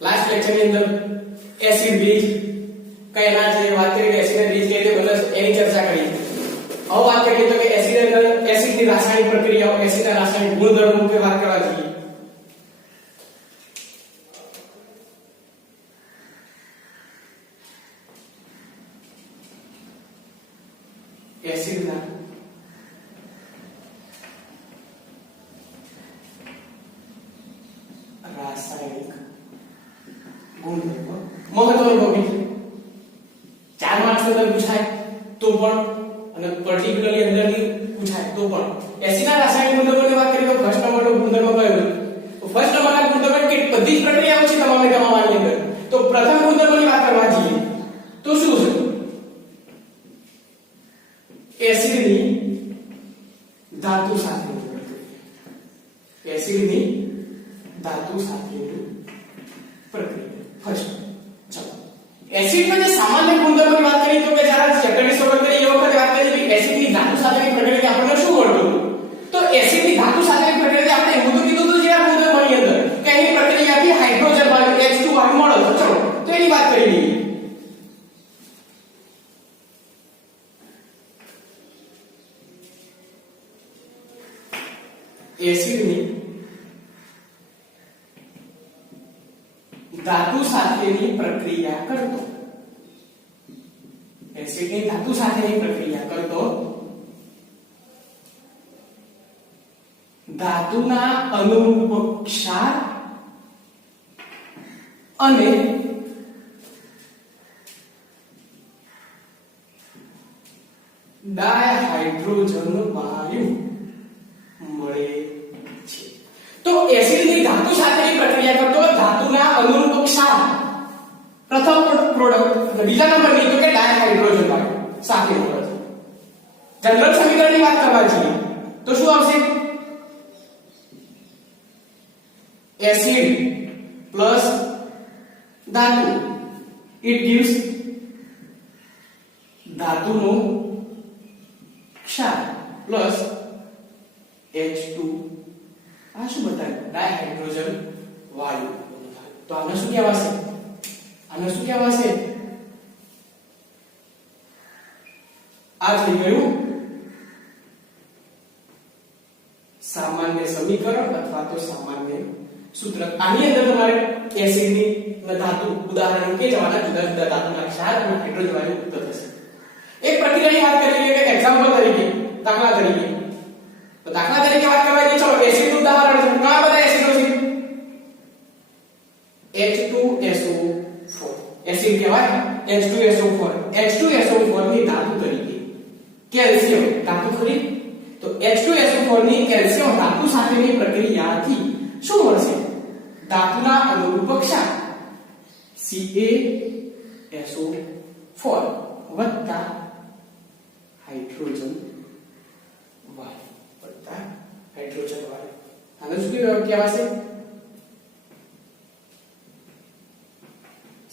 Last lecture ની અંદર acid base કયા છે વાત કરી કે એસિડ બેઝ કેવી રીતે બને એની ચર્ચા કરી. હવે વાત કરીએ તો કે એસિડ ની રાસાયણિક પ્રક્રિયાઓ, એસિડ ના રાસાયણિક ગુણધર્મો કે વાત કરવા જોઈએ. એસિડ ના રાસાયણિક ગુણધર્મો મહત્વનો ટોપિક છે. 4 માર્ક્સ ની અંદર પૂછાય તો પણ અને પર્ટિક્યુલરલી અંદરની પૂછાય તો પણ એસિડના રાસાયણિક ગુણધર્મોની વાત કરીએ તો ફર્સ્ટ નંબરનો ગુણધર્મ કયો? તો ફર્સ્ટ નંબરના ગુણધર્મ કે બધી જ પ્રક્રિયાઓ છે તમામની અંદર. તો પ્રથમ ગુણધર્મની વાત કરવા જઈએ તો શું છે? એસિડની ધાતુ સાથેની પ્રક્રિયા. એસિડની ધાતુ સાથેની પ્રક્રિયા ફર્સ્ટ. ચલો એસિડમાં જે સામાન્ય ગુણધર્મોની વાત કરીએ તો કે જ્યારે ચેપ્ટરની શરૂઆત કરી એ વખતે વાત કરી કે એસિડની ધાતુ સાથેની પ્રક્રિયા આપણને શું મળતું? તો એસિડની ધાતુ સાથેની પ્રક્રિયા આપણે એવું તો કીધું હતું જે આ ગુણધર્મની અંદર કે એની પ્રક્રિયાથી હાઇડ્રોજન વાયુ H2 વાયુ મળે છે. ચલો તો એની વાત કરી લઈએ. એસિડની ધાતુ સાથેની પ્રક્રિયા કરતો, એસિડની ધાતુ સાથેની પ્રક્રિયા કરતો ધાતુના અનુરૂપ ક્ષાર અને ડાયહાઇડ્રોજન વાયુ મળે છે. તો એસિડની ધાતુ સાથેની પ્રક્રિયા કરતો ધાતુના અનુરૂપ ક્ષાર પ્રથમ પ્રોડક્ટ, બીજા નંબરની તો કે ડાયહાઇડ્રોજન વાયુ સાથે મળે છે. જનરલ સમીકરણની વાત કરવા જઈએ તો શું આવશે? એસિડ પ્લસ ધાતુ ઇટ gives ધાતુનો ક્ષાર પ્લસ H2 આ શું બતાવ્યું? ડાયહાઇડ્રોજન વાયુ. તો આને શું કહેવાશે? આને શું કહેવાશે? આ થઈ ગયું સામાન્ય સમીકરણ અથવા તો સામાન્ય સૂત્ર. આની અંદર તમારે એસિડની ધાતુ ઉદાહરણ કે જવાના જુદા જુદા ધાતુના ક્ષાર અને હાઇડ્રોજન વાયુ ઉત્પન્ન થશે. એક પ્રક્રિયાની વાત કરી લઈએ કે એક્ઝામ્પલ તરીકે, દાખલા તરીકે. તો દાખલા તરીકે વાત કરવા જઈએ ચલો એસિડનું ઉદાહરણ છે. ઘણા બધા એસિડો છે. H2SO4 એસિડ કહેવાય. H2SO4 H2SO4 ની ધાતુ તરીકે કેલ્શિયમ ધાતુ ખરી. તો H2SO4 ની કેલ્શિયમ ધાતુ સાથેની પ્રક્રિયાથી શું મળશે? ધાતુના અનુરૂપ ક્ષાર CaSO4 વત્તા હાઇડ્રોજન વાયુ વત્તા હાઇડ્રોજન વાયુ. આને શું કહેવાશે?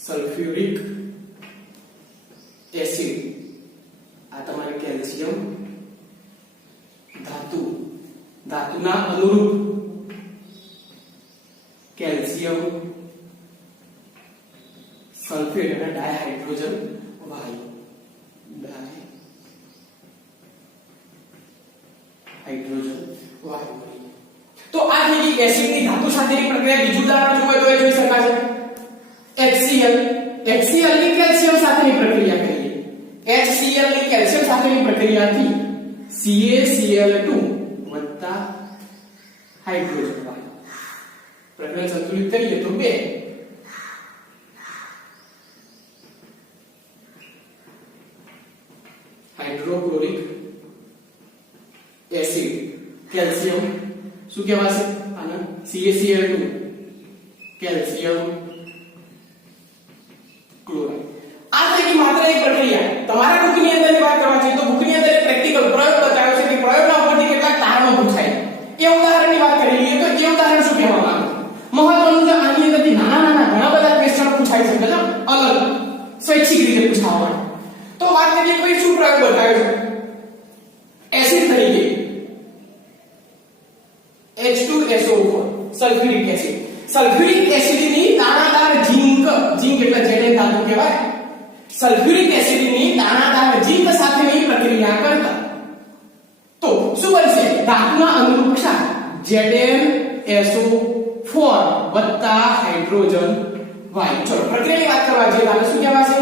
Sulphuric acid. આ તમારે કેલ્શિયમ ધાતુ, ધાતુના અનુરૂપ કેલ્શિયમ સલ્ફેટ અને ડાયહાઇડ્રોજન વાયુ. ડાયહાઇડ્રોજન વાયુ. તો આ થઈ ગઈ એસિડની ધાતુ સાથેની પ્રક્રિયા. બીજું ઉદાહરણ જોઈએ તો એ જોઈ શકાશે HCl. HCl ની કેલ્શિયમ સાથેની પ્રક્રિયા કરીએ. HCl ની કેલ્શિયમ સાથેની પ્રક્રિયાથી CaCl2 વત્તા હાઇડ્રોજન વાયુ. પ્રક્રિયા સંતુલિત કરીએ તો 2 હાઇડ્રોક્લોરિક એસિડ કેલ્શિયમ શું કહેવાશે? આને CaCl2 કેલ્શિયમ ક્લોરાઇડ. આ થઈ માત્ર એક પ્રક્રિયા. તમારા બુકની અંદરની વાત કરવા છે તો બુકની અંદર એક પ્રેક્ટિકલ પ્રયોગ બતાવ્યો છે કે પ્રયોગના ઉપરથી કેટલાક તારણો પૂછાય. એ ઉદાહરણની વાત કરી લઈએ તો એ ઉદાહરણ શું કહેવામાં આવે? મહત્વનું છે આની અંદરથી નાના ઘણા બધા ક્વેશ્ચન પૂછાઈ શકે છે અલગ સ્વૈચ્છિક રીતે પૂછાવા માટે. તો વાત કરીએ કોઈ શું પ્રયોગ બતાવ્યો છે? એસિડ તરીકે H2SO4 સલ્ફ્યુરિક એસિડ. સલ્ફ્યુરિક એસિડની દાણાદાર ઝીંક એટલે જેને ધાતુ કહેવાય, સલ્ફ્યુરિક એસિડની દાણાદાર ઝીંક સાથેની પ્રક્રિયા કરતા તો શું બનશે? ધાતુના અનુરૂપ ક્ષાર ZnSO4 વત્તા હાઇડ્રોજન વાયુ. ચલો પ્રક્રિયાની વાત કરવા જઈએ તો શું કહેવાશે?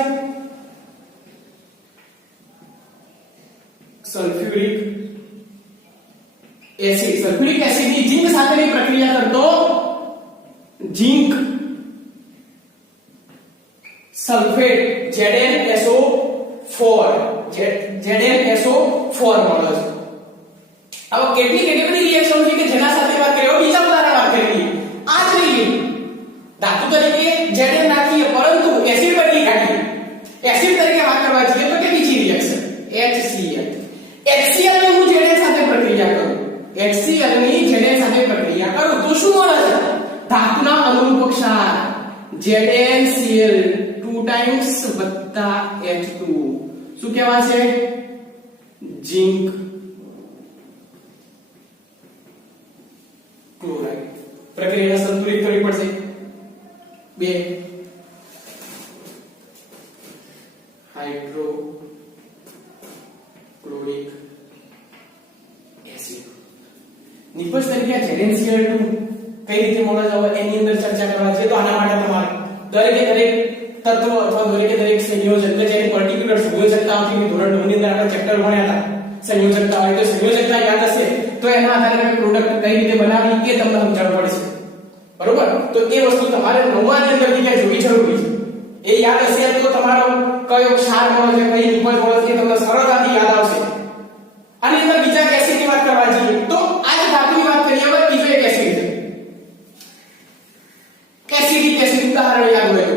સલ્ફ્યુરિક એસિડની ઝીંક સાથેની પ્રક્રિયા કરતો ઝીંક સલ્ફેટ ZnSO4 મળે છે. હવે કેટલી બધી રિએક્શન છે કે જેના સાથે વાત કરીએ, બીજા ઉદાહરણ વાત કરીએ. આ જ લઈએ ધાતુ તરીકે Zn નાખીએ પરંતુ એસિડ બની કાઢીએ. એસિડ તરીકે વાત કરવા જઈએ તો કે બીજી રિએક્શન HCl ને હું Zn સાથે પ્રક્રિયા કરું, HCl ની Zn સાથે પ્રક્રિયા કરું તો શું મળે છે? ધાતુના અનુરૂપ ક્ષાર ZnCl 2 times વત્તા H2 શું કહેવાશે? ઝીંક ક્લોરાઇડ. પ્રક્રિયાને સંતુલિત કરવી પડશે. 2 હાઇડ્રોક્લોરિક એસિડ. નિપજ તરીકે ZnCl2 કઈ રીતે મળે છે હવે એની અંદર ચર્ચા કરવા છે. તો આના માટે તમારે દરેક તત્વ અથવા દરેક સંયોજન એટલે જેની પર્ટિક્યુલર સંયોજકતા હતી કે ધોરણ 9 ની અંદર આપણે ચેપ્ટર ભણ્યા હતા સંયોજકતા હોય તો સંયોજકતા યાદ હશે તો એના આધારે તમે પ્રોડક્ટ કઈ રીતે બનાવવી એ તમને સમજાવવું પડશે. બરોબર? તો એ વસ્તુ તમારે 9મા ની અંદર ક્યાં જોવી જરૂરી છે. એ યાદ હશે તો તમારો કયો ક્ષાર મળે છે, કઈ નિપજ મળે છે એ તમને સરળતાથી યાદ આવશે. આની અંદર બીજા એસિડની વાત કરવા જઈએ તો આ જ ધાતુની વાત કરીએ. હવે બીજો એક એસિડ છે એસિડિક એસિડ. ઉદાહરણ યાદ હોય તો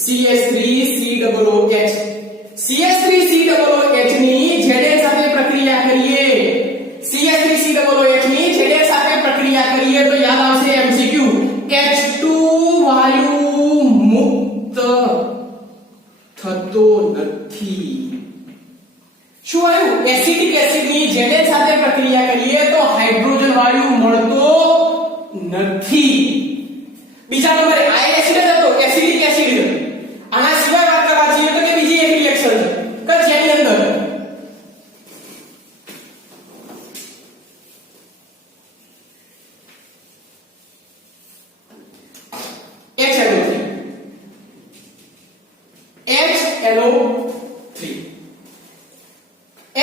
CH3COOH. CH3COOH ની Zn સાથે પ્રક્રિયા કરીએ, CH3COOH ની Zn સાથે પ્રક્રિયા કરીએ તો યાદ આવશે MCQ H2 વાયુ મુક્ત થતો નથી. શું આવ્યું? એસિડિક એસિડની Zn સાથે પ્રક્રિયા કરીએ તો હાઇડ્રોજન વાયુ મળતો નથી. બીજા નંબરે આ એસિડ હતો એસિડિક એસિડ. આના સિવાય વાત કરવા જઈએ તો કે બીજી એક રિએક્શન છે કે જેની અંદર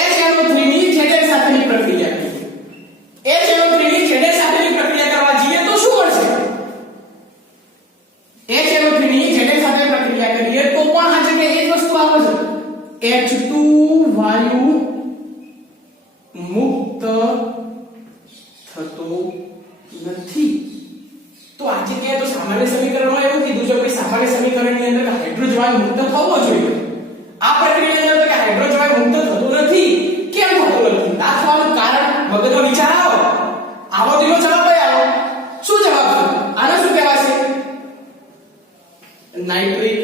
HNO3 ની Zn સાથેની પ્રક્રિયા કરીએ. HNO3 ની Zn સાથેની પ્રક્રિયા કરવા જઈએ તો શું મળશે? HNO3 ની Zn સાથે પ્રક્રિયા કરીએ તો પણ આ જગ્યાએ એક વસ્તુ આવે છે H2 વાયુ મુક્ત થતો નથી. તો આ જગ્યાએ તો સામાન્ય સમીકરણમાં એવું કીધું છે કે સામાન્ય સમીકરણની અંદર હાઇડ્રોજન વાયુ મુક્ત થવો જોઈએ. આ પ્રક્રિયાની અંદર કે હાઇડ્રોજન વાયુ મુક્ત થતો નથી. કેમ થતો નથી? આ થવાનું કારણ મગજમાં વિચાર આવો તો એનો જવાબ આવો. શું જવાબ છે? આને શું કહેવાશે? Nitric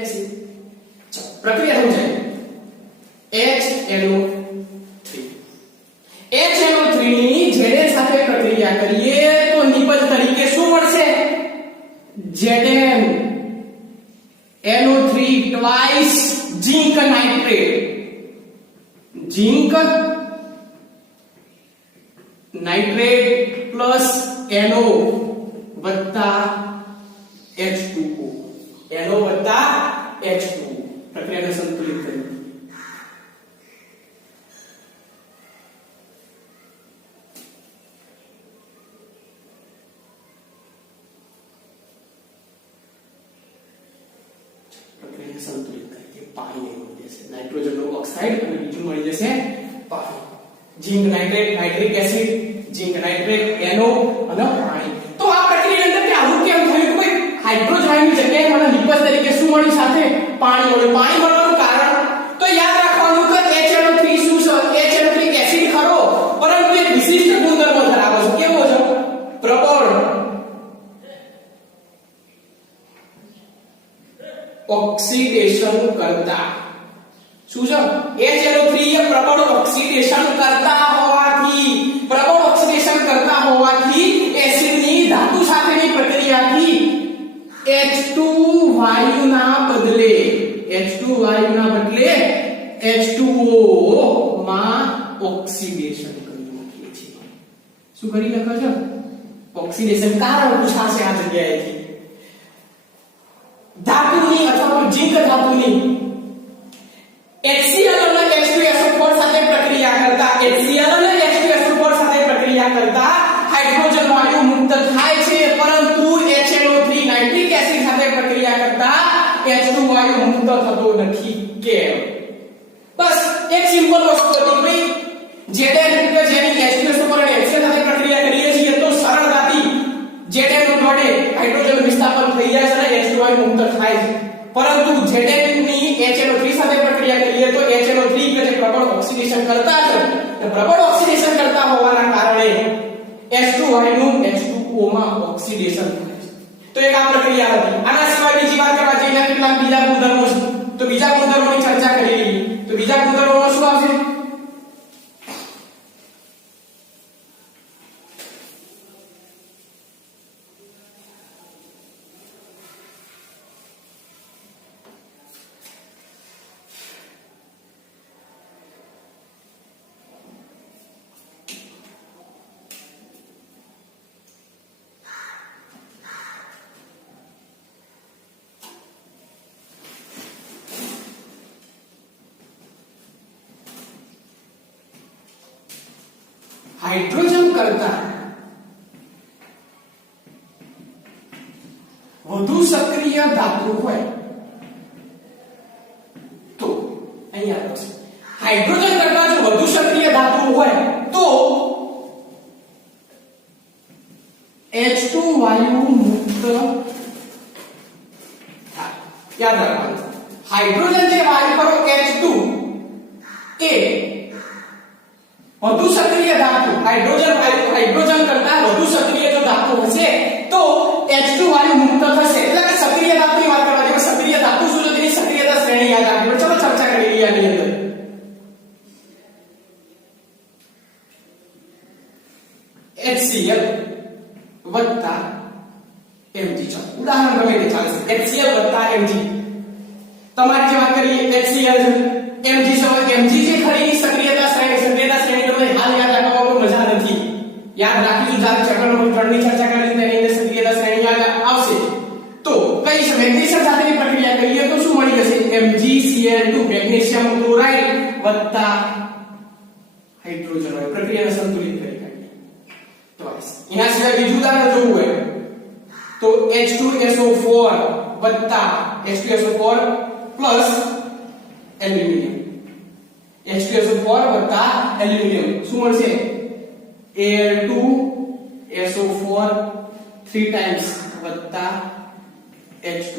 acid. પ્રક્રિયા સમજાય. HNO3 ની Zn સાથે પ્રક્રિયા કરીએ તો નિપજ તરીકે શું મળશે? Zn NO3 twice zinc nitrate. zinc nitrate plus NO વત્તા H2O. NO વત્તા H2O. પ્રક્રિયાને સંતુલિત કરી. પ્રક્રિયાને સંતુલિત કરી પાણી મળી જશે. નાઇટ્રોજન નો ઓક્સાઇડ અને બીજું મળી જશે પાણી. Zinc nitrate, nitric acid, zinc nitrate, NO અને પાણી. તો આ પ્રક્રિયાની અંદર કે આવું કેમ થયું કે ભાઈ હાઇડ્રોજન આયનની જગ્યાએ મને નિપજ તરીકે શું મળ્યું? સાથે પાણી મળ્યું. પાણી મળવાનું કારણ તો યાદ રાખવાનું કે HNO3 શું છે? HNO3 એસિડ ખરો પરંતુ એક વિશિષ્ટ ગુણધર્મ ધરાવે છે. કેવો છે? પ્રબળ ઓક્સિડેશન કરતા. શું છે? HNO3 એ પ્રબળ ઓક્સિડેશન કરતા હોવાથી એસિડની ધાતુ H2 વાયુના બદલે H2O માં ઓક્સિડેશન કરી નાખીએ છીએ. શું કરી નાખો છો? ઓક્સિડેશન. કારણ પૂછાશે આ જગ્યાએથી. ધાતુની અથવા તો ઝીંક ધાતુની HCl અને H2SO4 સાથે પ્રક્રિયા કરતા HCl અને H2SO4 સાથે પ્રક્રિયા કરતા હાઇડ્રોજન વાયુ મુક્ત થાય છે, પરંતુ HNO3 નાઇટ્રિક એસિડ સાથે પ્રક્રિયા કરતા H2 વાયુ મુક્ત થતો નથી. કેમ? બસ એક સિમ્પલ વસ્તુ હતી ભાઈ, Zn કે જેની H2SO4 અને HCl સાથે પ્રક્રિયા કરીએ છીએ તો સરળતાથી Zn જોડે હાઇડ્રોજન વિસ્થાપન થઈ જાય છે અને H2 વાયુ મુક્ત થાય છે, પરંતુ Zn ની HNO3 સાથે પ્રક્રિયા કરીએ તો HNO3 કે જે પ્રબળ ઓક્સિડેશન કરતા છે, તે પ્રબળ ઓક્સિડેશન કરતા હોવાના કારણે H2 વાયુનું H2O માં ઓક્સિડેશન થાય છે. તો એક આ પ્રક્રિયા હતી. આના સિવાય બીજી વાત કરવા જઈએ કેટલાક બીજા ગુણધર્મો છે. તો બીજા ગુણધર્મોની ચર્ચા કરી લઈએ. તો બીજા ગુણધર્મોમાં શું આવશે? હાઇડ્રોજન કરતા વધુ સક્રિય ધાતુ હોય તો અહીંયા આવશે. હાઇડ્રોજન કરતા જો વધુ સક્રિય ધાતુ હોય તો H2 વાયુ મુક્ત થાય. યાદ રાખવાનું, હાઇડ્રોજન જે વાયુ કરો H2 એ વધુ સક્રિય ધાતુ, હાઇડ્રોજન કરતા વધુ સક્રિય જો ધાતુ હશે તો H2 વાયુ મુક્ત થશે. એટલે કે સક્રિય ધાતુની વાત કરવા જોઈએ. સક્રિય ધાતુ શું છે તેની સક્રિયતા શ્રેણી યાદ રાખજો. ચલો ચર્ચા કરી લઈએ આની અંદર. HCl વત્તા Mg. ઉદાહરણ ગમે તે ચાલશે. HCl વત્તા Mg. તમારી જે વાત કરી HCl છે, Mg છે. Mg જે ખરી સક્રિયતા શ્રેણી તમને હાલ યાદ રાખવામાં મજા નથી. યાદ રાખીશું જ્યારે ચેપ્ટર નંબર 3 ની ચર્ચા કરીશું તેની અંદર સક્રિયતા શ્રેણી યાદ આવશે. તો કઈ છે મેગ્નેશિયમ સાથેની પ્રક્રિયા કરીએ તો શું મળી જશે? MgCl2 મેગ્નેશિયમ ક્લોરાઇડ વત્તા હાઇડ્રોજન વાયુ. પ્રક્રિયાને સંતુલિત કરી કાઢીએ. તો એના સિવાય બીજું ઉદાહરણ જોવું હોય તો H2SO4 વત્તા H2SO4 પ્લસ એલ્યુમિનિયમ. H2SO4 વત્તા એલ્યુમિનિયમ શું મળશે? Al2SO4 3 times વત્તા H2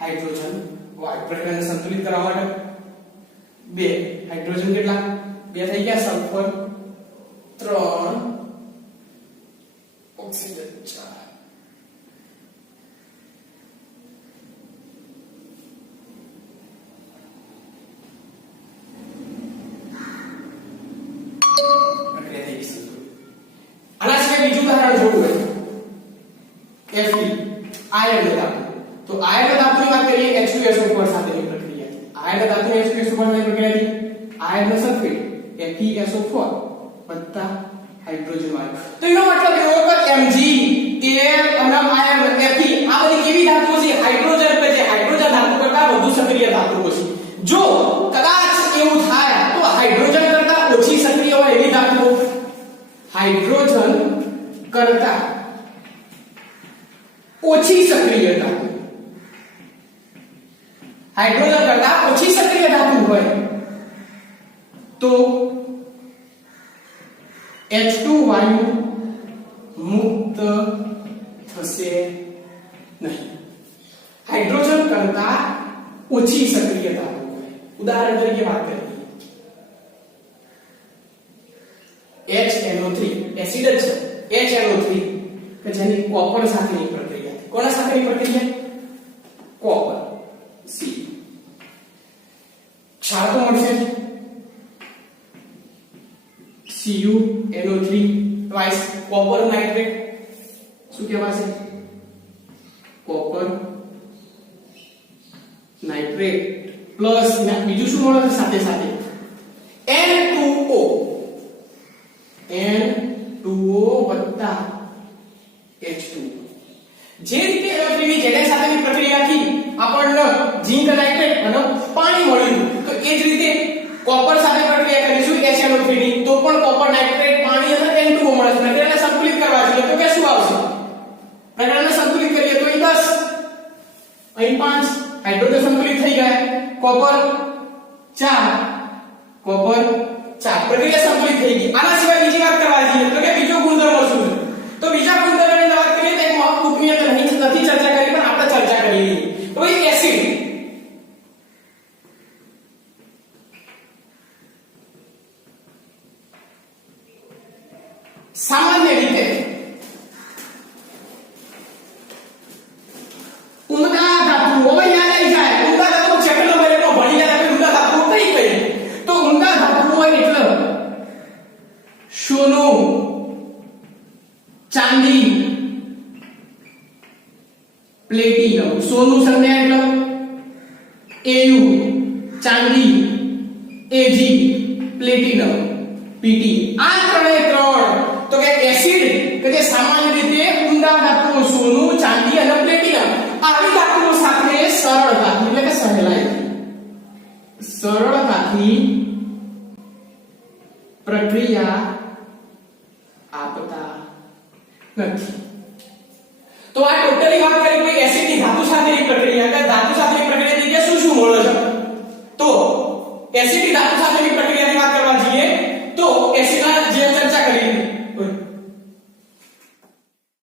હાઇડ્રોજન વાયુ. પ્રક્રિયાને સંતુલિત કરવા માટે બે હાઇડ્રોજન કેટલા? બે થઈ ગયા. Sulphur 3 oxygen 4. બીજું ઉદાહરણ જોવું હોય Fe આયર્ન ધાતુ. તો આયર્ન ધાતુની વાત કરીએ H2SO4 સાથેની પ્રક્રિયા. આયર્ન ધાતુની H2SO4 સાથેની પ્રક્રિયા આયર્ન સલ્ફેટ FeSO4 વત્તા હાઇડ્રોજન વાયુ. તો એનો મતલબ એવો કે Mg Al અને આયર્ન Fe આ બધી કેવી ધાતુઓ છે? હાઇડ્રોજન કે જે હાઇડ્રોજન ધાતુ કરતા વધુ સક્રિય ધાતુઓ છે. જો કદાચ એવું થાય તો હાઇડ્રોજન કરતા ઓછી સક્રિય હોય એવી ધાતુઓ, હાઇડ્રોજન કરતા ઓછી સક્રિય ધાતુ, હાઇડ્રોજન કરતા ઓછી સક્રિય ધાતુ હોય તો H2 વાયુ મુક્ત થશે નહીં. હાઇડ્રોજન કરતા ઓછી સક્રિય ધાતુ હોય. ઉદાહરણ તરીકે વાત કરીએ HNO3 એસિડ છે. HNO3 કે જેની કોપર સાથેની પ્રક્રિયા. કોના સાથેની પ્રક્રિયા? Copper C. ક્ષાર તો મળશે CuNO3 ટ્વાઇસ કોપર નાઇટ્રેટ. શું કહેવાશે? કોપર નાઇટ્રેટ પ્લસ બીજું શું મળે છે સાથે સાથે N2O વત્તા H2O. જે રીતે ઇલેક્ટ્રિકની જેને સાથેની પ્રક્રિયાથી આપણને ઝિંક નાઇટ્રેટ અને પાણી મળ્યું તો એ જ રીતે કોપર સાથે પ્રક્રિયા કરીશું HNO3 ની તો પણ કોપર નાઇટ્રેટ પાણી અને N2O મળે છે. પ્રક્રિયાને સંતુલિત કરવા છે તો કે શું આવશે? પ્રક્રિયાને સંતુલિત કરીએ તો અહીં 10 અહીં 5 હાઇડ્રોજન સંતુલિત થઈ ગયા. કોપર 4 પ્રક્રિયા સંતુલિત થઈ ગઈ. આના સિવાય બીજી વાત કરવા જઈએ તો કે બીજો ગુણધર્મ શું છે? તો બીજા ગુણધર્મની વાત કરીએ તો એક બુકની અંદર નથી ચર્ચા કરી પણ આપણે ચર્ચા કરી લઈએ. તો એ એસિડ સામાન્ય રીતે ઉમદા ધાતુઓ યાદ આવી જાય. ઉમદા ધાતુઓ ચેપ્ટર નંબર 1 માં ભણી ગયા. ઉમદા ધાતુઓ કઈ કઈ? તો ઉમદા ધાતુઓ એટલે સોનું, ચાંદી, પ્લેટિનમ. સોનું સંજ્ઞા એટલે Au, ચાંદી Ag, પ્લેટિનમ Pt. આ ત્રણે ત્રણ તો કે એસિડ કે જે સામાન્ય રીતે ઉમદા ધાતુઓ સોનું, ચાંદી અને પ્લેટિનમ આવી ધાતુઓ સાથે સરળતાથી એટલે કે સરળતાથી પ્રક્રિયા આપતા નથી. તો આ ટોટલી વાત કરી કોઈ એસિડ ની ધાતુ સાથેની પ્રક્રિયા કે ધાતુ સાથેની પ્રક્રિયાથી કે શું શું મળે છે